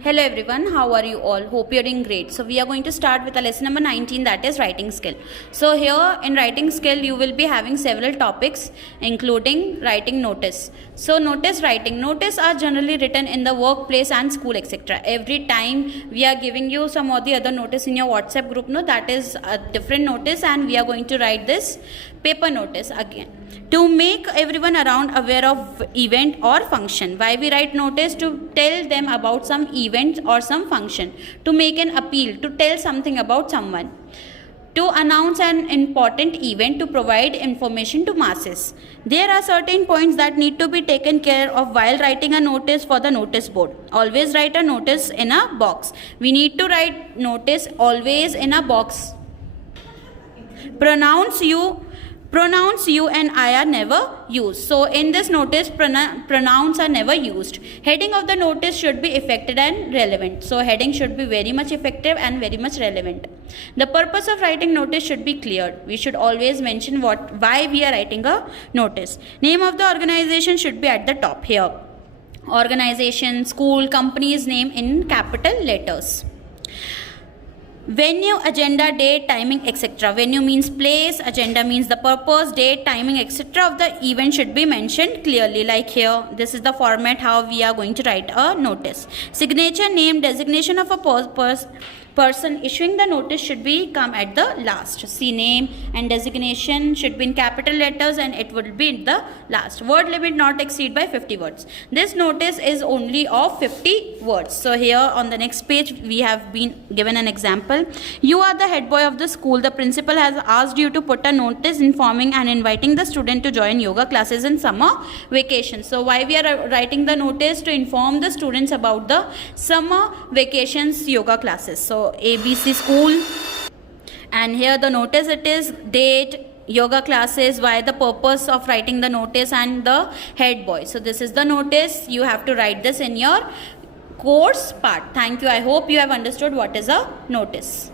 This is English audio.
Hello everyone, how are you all? Hope you're doing great. So we are going to start with a lesson number 19, that is writing skill. So here in writing skill you will be having several topics including writing notice. So notice writing. Notice are generally written in the workplace and school etc. Every time we are giving you some or the other notice in your WhatsApp group, no, that is a different notice and we are going to write this paper notice again. To make everyone around aware of event or function. Why we write notice? To tell them about some event or some function. To make an appeal, to tell something about someone. To announce an important event, to provide information to masses. There are certain points that need to be taken care of while writing a notice for the notice board. Always write a notice in a box. We need to write notice always in a box. Pronouns you and I are never used. So in this notice, pronouns are never used. Heading of the notice should be effective and relevant. So heading should be very much effective and very much relevant. The purpose of writing notice should be clear. We should always mention why we are writing a notice. Name of the organization should be at the top here. Organization, school, company's name in capital letters. Venue, agenda, date, timing, etc. Venue means place, agenda means the purpose, date, timing, etc. of the event should be mentioned clearly. Like here, this is the format how we are going to write a notice. Signature, name, designation of a person issuing the notice should be come at the last. See, name and designation should be in capital letters and it will be in the last. Word limit not exceed by 50 words. This notice is only of 50 words. So here on the next page we have been given an example. You are the head boy of the school. The principal has asked you to put a notice informing and inviting the student to join yoga classes in summer vacation. So why we are writing the notice? To inform the students about the summer vacations yoga classes. So ABC school, and here the notice, it is date, yoga classes, why the purpose of writing the notice, and the head boy. So this is the notice. You have to write this in your course part. Thank you. I hope you have understood what is a notice.